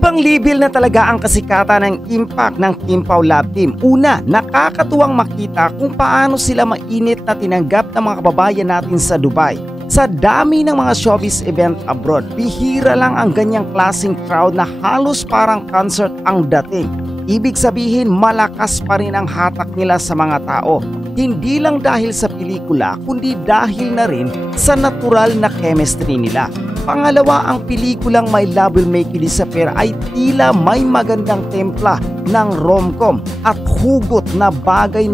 Ibang level na talaga ang kasikatan ng impact ng Kim Pao Love Team. Una, nakakatuwang makita kung paano sila mainit na tinanggap ng mga kababayan natin sa Dubai. Sa dami ng mga showbiz event abroad, bihira lang ang ganyang klaseng crowd na halos parang concert ang dating. Ibig sabihin, malakas pa rin ang hatak nila sa mga tao. Hindi lang dahil sa pelikula, kundi dahil na rin sa natural na chemistry nila. Pangalawa, ang pelikulang My Love Will Make You Disappear ay tila may magandang templa ng rom-com at hugot na bagay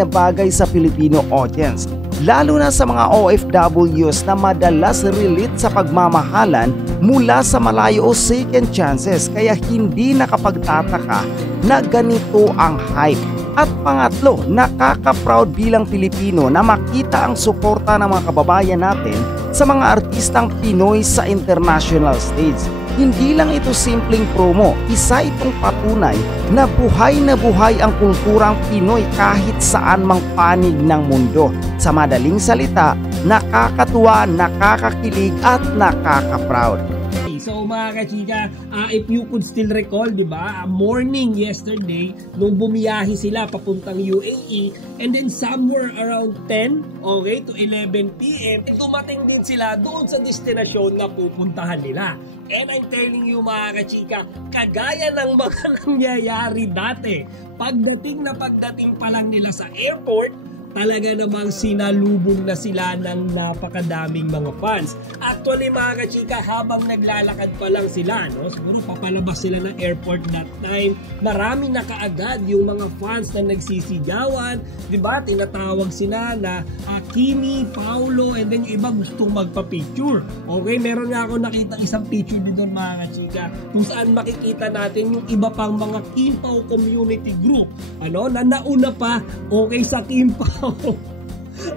sa Filipino audience. Lalo na sa mga OFWs na madalas relate sa pagmamahalan mula sa malayo o second chances, kaya hindi nakapagtataka na ganito ang hype. At pangatlo, nakaka-proud bilang Pilipino na makita ang suporta ng mga kababayan natin sa mga artistang Pinoy sa international stage. Hindi lang ito simpleng promo, isa itong patunay na buhay ang kulturang Pinoy kahit saan mang panig ng mundo. Sa madaling salita, nakakatuwa, nakakakilig at nakaka-proud. So mga kachika, if you could still recall, di ba, morning yesterday, nung bumiyahe sila papuntang UAE, and then somewhere around 10, okay, to 11 PM, dumating din sila doon sa destinasyon na pupuntahan nila. And I'm telling you mga kachika, kagaya ng mga nangyayari dati, pagdating pa lang nila sa airport, talaga namang sinalubong na sila ng napakadaming mga fans. Actually mga kachika, habang naglalakad pa lang sila, no, siguro papalabas sila ng airport that time, marami na kaagad yung mga fans na nagsisigawan, di ba? Tinatawag sila na Kimi, Paolo, and then yung iba gustong magpa-picture. Okay, meron nga ako nakita isang picture din doon mga kachika, kung saan makikita natin yung iba pang mga Kim Pao community group, ano, na nauna pa, okay, sa Kim Pao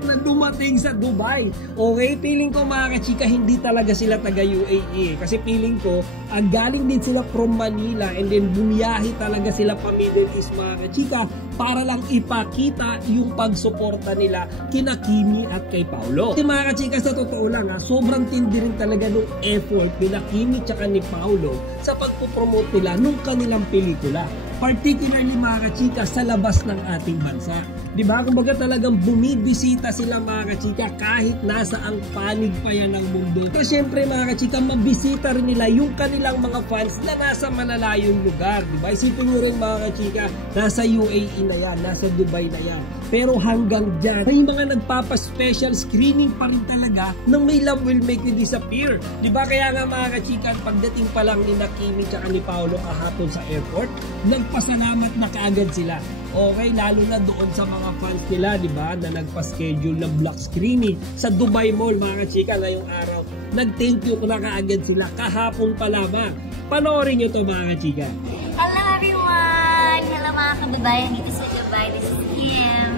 na dumating sa Dubai. Okay, feeling ko mga kachika, hindi talaga sila taga UAE. Kasi feeling ko, galing din sila from Manila and then bumiyahe talaga sila pa Middle East mga kachika para lang ipakita yung pagsuporta nila kina Kimi at kay Paolo. Kasi mga kachika, sa totoo lang, sobrang tindi rin talaga nung effort nila Kimi tsaka ni Paolo sa pagpupromote nila nung kanilang pelikula. Particularly mga kachika sa labas ng ating bansa. Diba? Kumbaga talagang bumibisita sila mga kachika kahit nasa ang panig pa yan ng mundo. Kasi syempre mga kachika, mabisita rin nila yung kanilang mga fans na nasa malalayong lugar. Diba? Isipin nyo rin mga kachika, nasa UAE na yan, nasa Dubai na yan. Pero hanggang dyan, may mga nagpapa-special screening pa rin talaga ng My Love Will Make You Disappear. Diba? Kaya nga mga kachika, pagdating pa lang ni Kimi at ni Paolo kahapon sa airport, nagpasalamat na kaagad sila. Okay, lalo na doon sa mga fans nila, di ba, na nagpa-schedule ng block screening sa Dubai Mall, mga kachika, ngayong araw. Nag-thank you na kaagad sila kahapon pa lamang. Panoorin nyo to mga kachika. Hello everyone! Hello mga kababayan dito sa Dubai. This is Kim.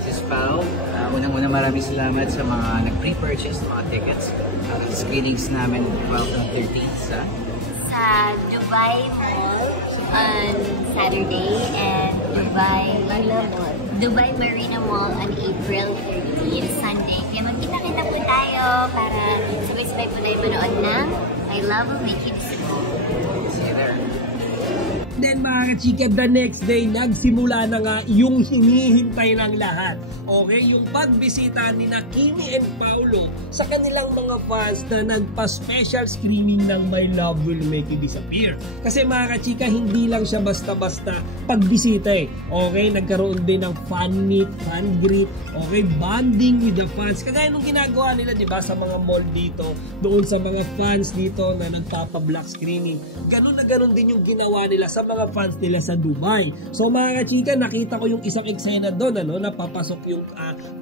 This is Pao. Unang-una maraming salamat sa mga nag-pre-purchase ng mga tickets. Screenings namin 12 and 13 sa Dubai Mall on Saturday and Dubai Marina Mall on April 13, Sunday. Kaya magkita-kita po tayo para sabay-sabay po tayo manood ng I Love Will Make You Disappear. See you there. Then mga kachika, the next day, nagsimula na nga yung hinihintay ng lahat. Okay, yung pagbisita ni na Kimi and Paolo sa kanilang mga fans na nagpa-special screening ng My Love Will Make You Disappear. Kasi mga kachika, hindi lang siya basta-basta pagbisita eh. Okay, nagkaroon din ng fan meet, fan greet, okay, bonding with the fans. Kagaya nung ginagawa nila, di ba, sa mga mall dito, doon sa mga fans dito na nagpapa-black screening. Ganun na ganun din yung ginawa nila sa mga fans nila sa Dubai. So mga kachika, nakita ko yung isang eksena doon, ano, napapasok yung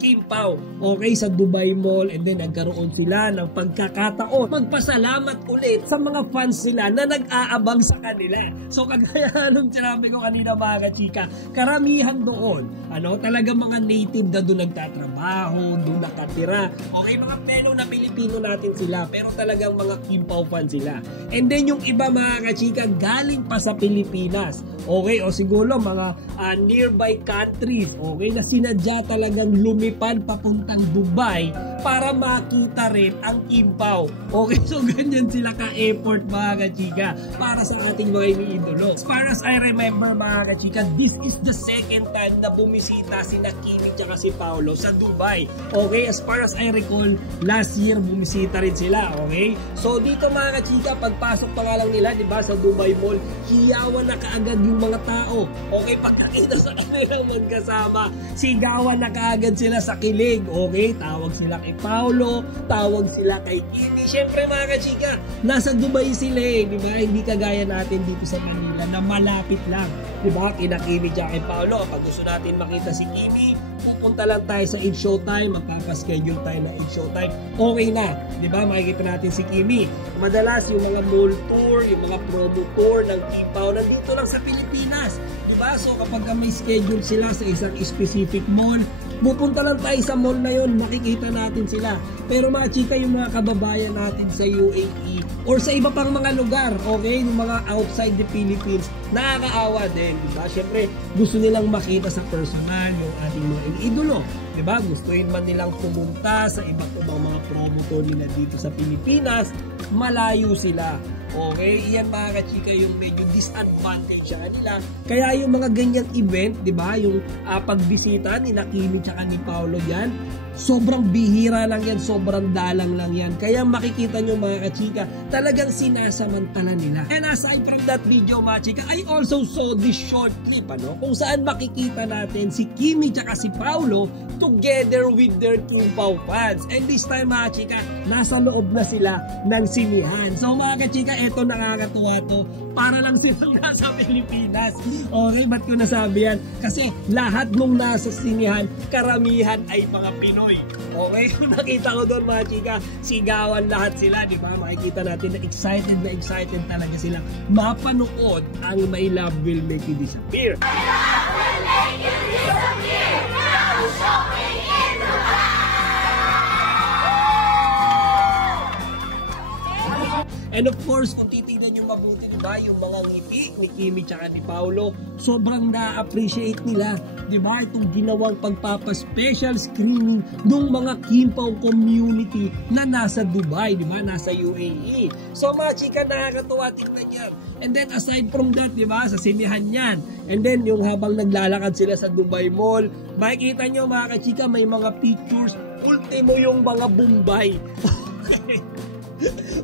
Kim Pao, okay, sa Dubai Mall, and then nagkaroon sila ng pagkakataon magpasalamat ulit sa mga fans nila na nag-aabang sa kanila. So kagaya nung sinabi ko kanina mga kachika, karamihan doon, ano, talaga mga native na doon nagtatrabaho, doon nakatira. Okay, mga fellow na Pilipino natin sila, pero talagang mga Kim Pao fans sila. And then yung iba mga kachika, galing pa sa Pilipinas Pilipinas. Okay, o siguro mga nearby countries, okay, na sinadya talagang lumipad papuntang Dubai para makita rin ang Kimpaw. Okay, so ganyan sila ka-effort mga kachika para sa ating mga iniidolo. As far as I remember mga kachika, this is the second time na bumisita si Kimi tsaka si Paolo sa Dubai. Okay, as far as I recall, last year bumisita rin sila. Okay, so dito mga kachika, pagpasok pa nga lang nila, diba, sa Dubai Mall, hiyawan na kaagad yung mga tao. Okay, pagkakita sa kanilang magkasama, sigawan na kaagad sila sa kilig. Okay, tawag sila kay Paolo, tawag sila kay Kimi. Siyempre mga kachika, nasa Dubai sila eh, di ba? Hindi kagaya natin dito sa Manila na malapit lang. Di ba? Kina Kimi tsaka kay Paolo, kapag gusto natin makita si Kimi, pupunta lang tayo sa Eid Showtime, magpapaschedule tayo ng Eid Showtime, okay na. Di ba? Makikita natin si Kimi. Madalas yung mga mall tour, yung mga promo tour ng Kimpaw, nandito lang sa Pilipinas. Diba? So kapag may schedule sila sa isang specific mall, pupunta lang tayo sa mall na yun, makikita natin sila. Pero mga chika, yung mga kababayan natin sa UAE or sa iba pang mga lugar, okay, yung mga outside the Philippines, nakakaawa din, diba? Siyempre, gusto nilang makita sa personal yung ating mga idolo. Diba? Gustuin man nilang pumunta sa iba pang mga promotor nila dito sa Pilipinas, malayo sila. Okay, iyan mga kachika yung medyo disadvantage sa kanila. Kaya yung mga ganyang event, di ba, yung pagbisita ni Kimi tsaka ni Paolo yan, sobrang bihira lang yan, sobrang dalang lang yan. Kaya makikita nyo mga kachika, talagang sinasamantala nila. And aside from that video mga chika, I also saw this short clip, ano, kung saan makikita natin si Kimi tsaka si Paolo together with their Kimpaw fans. And this time mga chika, nasa loob na sila ng sinihan. So mga kachika, eto nakakatuwa to. Para lang silang nasa Pilipinas. Okay, ba't ko nasabi yan? Kasi lahat nung nasa sinihan, karamihan ay mga Pinoy. Okay, kung nakita ko doon mga chika, sigawan lahat sila, di ba? Makikita natin na excited talaga sila mapanood ang My Love Will Make You Disappear. My love will make you disappear. Now show me in the heart. And of course, kung titignan nyo mabuti, diba, yung mga ngiti ni Kimi tsaka ni Paolo, sobrang na-appreciate nila, diba, itong ginawang pagpapa-special screening ng mga Kimpaw community na nasa Dubai, diba, nasa UAE. So mga chika, nakakatuwa tingnan yan. And then aside from that, diba, sa sinihan yan, and then yung habang naglalakad sila sa Dubai Mall, makikita nyo mga kachika, may mga pictures, ultimo yung mga Bombay.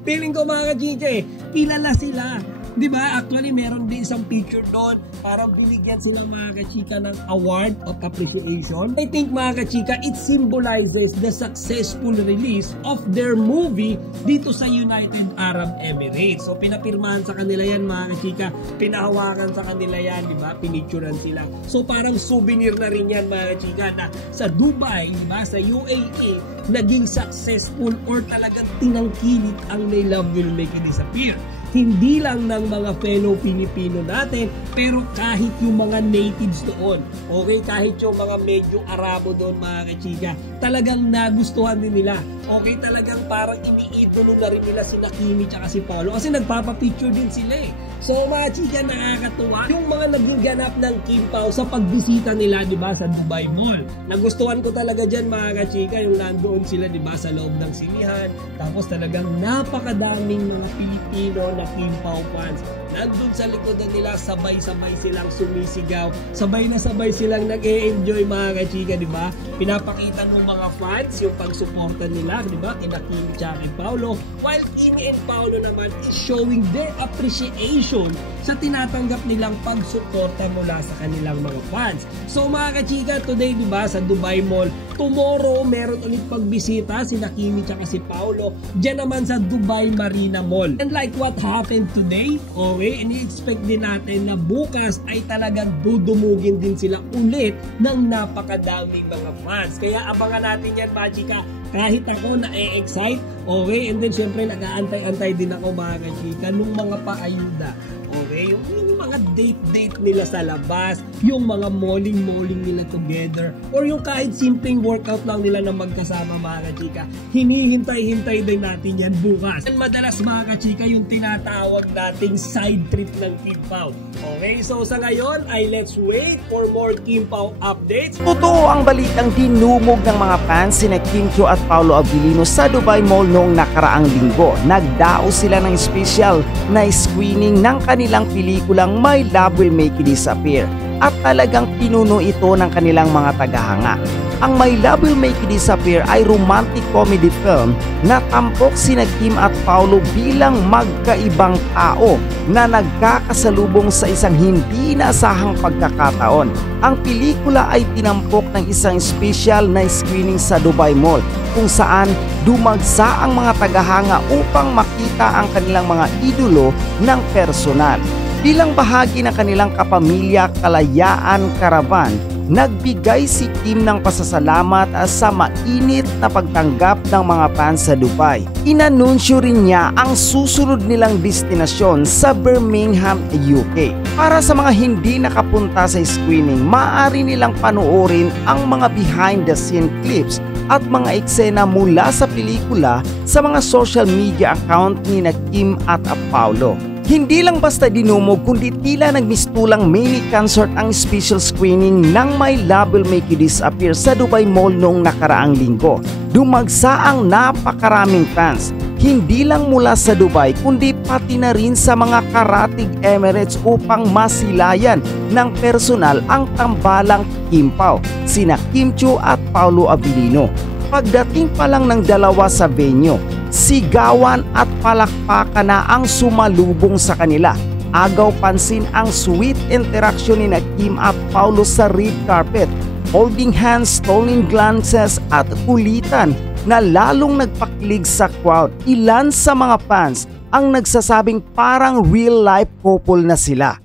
Feeling ko mga kachika kilala sila. Diba? Actually, meron din isang picture doon. Parang binigyan sila mga kachika ng award of appreciation. I think mga kachika, it symbolizes the successful release of their movie dito sa United Arab Emirates. So, pinapirmahan sa kanila yan mga kachika. Pinahawakan sa kanila yan, diba? Pinicturean sila. So, parang souvenir na rin yan mga kachika na sa Dubai, diba? Sa UAE, naging successful or talagang tinangkilik ang My Love Will Make You Disappear. Hindi lang ng mga fellow Pilipino natin, pero kahit yung mga natives doon, okay, kahit yung mga medyo Arabo doon mga kachika, talagang nagustuhan din nila. Okay, talagang parang iniidolo na rin nila si Kimi tsaka si Paolo kasi nagpapapicture din sila eh. So mga chika, nakakatuwa yung mga naging ganap ng Kimpaw sa pagbisita nila, di ba, sa Dubai Mall. Nagustuhan ko talaga dyan mga kachika, yung nandoon sila, di ba, sa loob ng sinihan. Tapos talagang napakadaming mga Pilipino na Kimpaw fans. Nandun sa likodan nila, sabay-sabay silang sumisigaw. Sabay na sabay silang nag-e-enjoy mga kachika, di ba? Pinapakita ng mga fans yung pagsuporta nila, di ba? Kina Kimi tsaka kay Paolo. While Kimi and Paolo naman is showing their appreciation sa tinatanggap nilang pagsuporta mula sa kanilang mga fans. So mga kachika, today, di ba, sa Dubai Mall, tomorrow meron ulit pagbisita si Kimi tsaka si Paolo dyan naman sa Dubai Marina Mall. And like what happened today, okay, ini-expect din natin na bukas ay talagang dudumugin din sila ulit ng napakadaming mga fans. Kaya abangan natin yan mga chika. Kahit ako na-excite, okay, and then syempre nag-aantay-antay din ako mga kachika nung mga paayuda. Okay, yung mga date nila sa labas, yung mga malling nila together, or yung kahit simpleng workout lang nila na magkasama mga kachika. Hinihintay din natin yan bukas. And madalas mga kachika yung tinatawag nating side trip ng Kim Pao. Okay, so sa ngayon ay let's wait for more Kim Pao updates. Totoo ang balitang dinumog ng mga fans sina Kim Chiu at Paolo Abilino sa Dubai Mall noong nakaraang linggo. Nagdao sila ng special na screening ng kanilang pelikulang My Love Will Make You Disappear at talagang pinuno ito ng kanilang mga tagahanga. Ang My Love Will Make You Disappear ay romantic comedy film na tampok sina Kim at Paolo bilang magkaibang tao na nagkakasalubong sa isang hindi inaasahang pagkakataon. Ang pelikula ay tinampok ng isang special na screening sa Dubai Mall kung saan dumagsa ang mga tagahanga upang makita ang kanilang mga idolo ng personal. Bilang bahagi ng kanilang kapamilya Kalayaan Caravan, nagbigay si Kim ng pasasalamat sa mainit na pagtanggap ng mga fans sa Dubai. Inanunsyo rin niya ang susunod nilang destinasyon sa Birmingham, UK. Para sa mga hindi nakapunta sa screening, maaari nilang panoorin ang mga behind the scene clips at mga eksena mula sa pelikula sa mga social media account ni Kim at Paolo. Hindi lang basta dinumog kundi tila nagmistulang mini concert ang special screening ng My Love Will Make You Disappear sa Dubai Mall noong nakaraang linggo. Dumagsa ang napakaraming fans, hindi lang mula sa Dubai kundi pati na rin sa mga karatig Emirates upang masilayan ng personal ang tambalang Kim Pao, sina Kim Chiu at Paolo Abilino. Pagdating pa lang ng dalawa sa venue, sigawan at palakpakan na ang sumalubong sa kanila. Agaw pansin ang sweet interaction ni Kim at Paolo sa red carpet, holding hands, stolen glances at kulitan na lalong nagpakilig sa crowd. Ilan sa mga fans ang nagsasabing parang real life couple na sila.